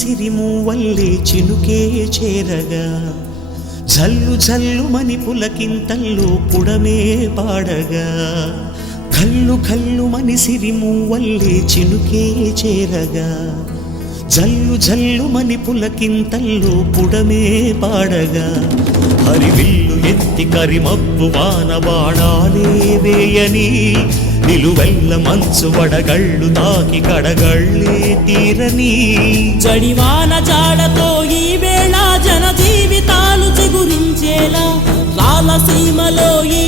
సిరిమూవల్లే చినుకే చేరగా జల్లు జల్లుమని పులకింతల్లో పుడమే పాడగా కల్లు కల్లుమని సిరిమూవల్లే చినుకే చేరగా జల్లు జల్లుమని పులకింతల్లో పుడమే పాడగా హరివిల్లు ఎత్తి కరిమబ్బు వాన బాణాలే వేయని నిలువెల్ల మంచు వడగళ్ళు తాకి కడగళ్ళే తీరని జడివాన జాడతో ఈ వేళ జన జీవితాలు చిగురించేలా రాలసీమలో ఈ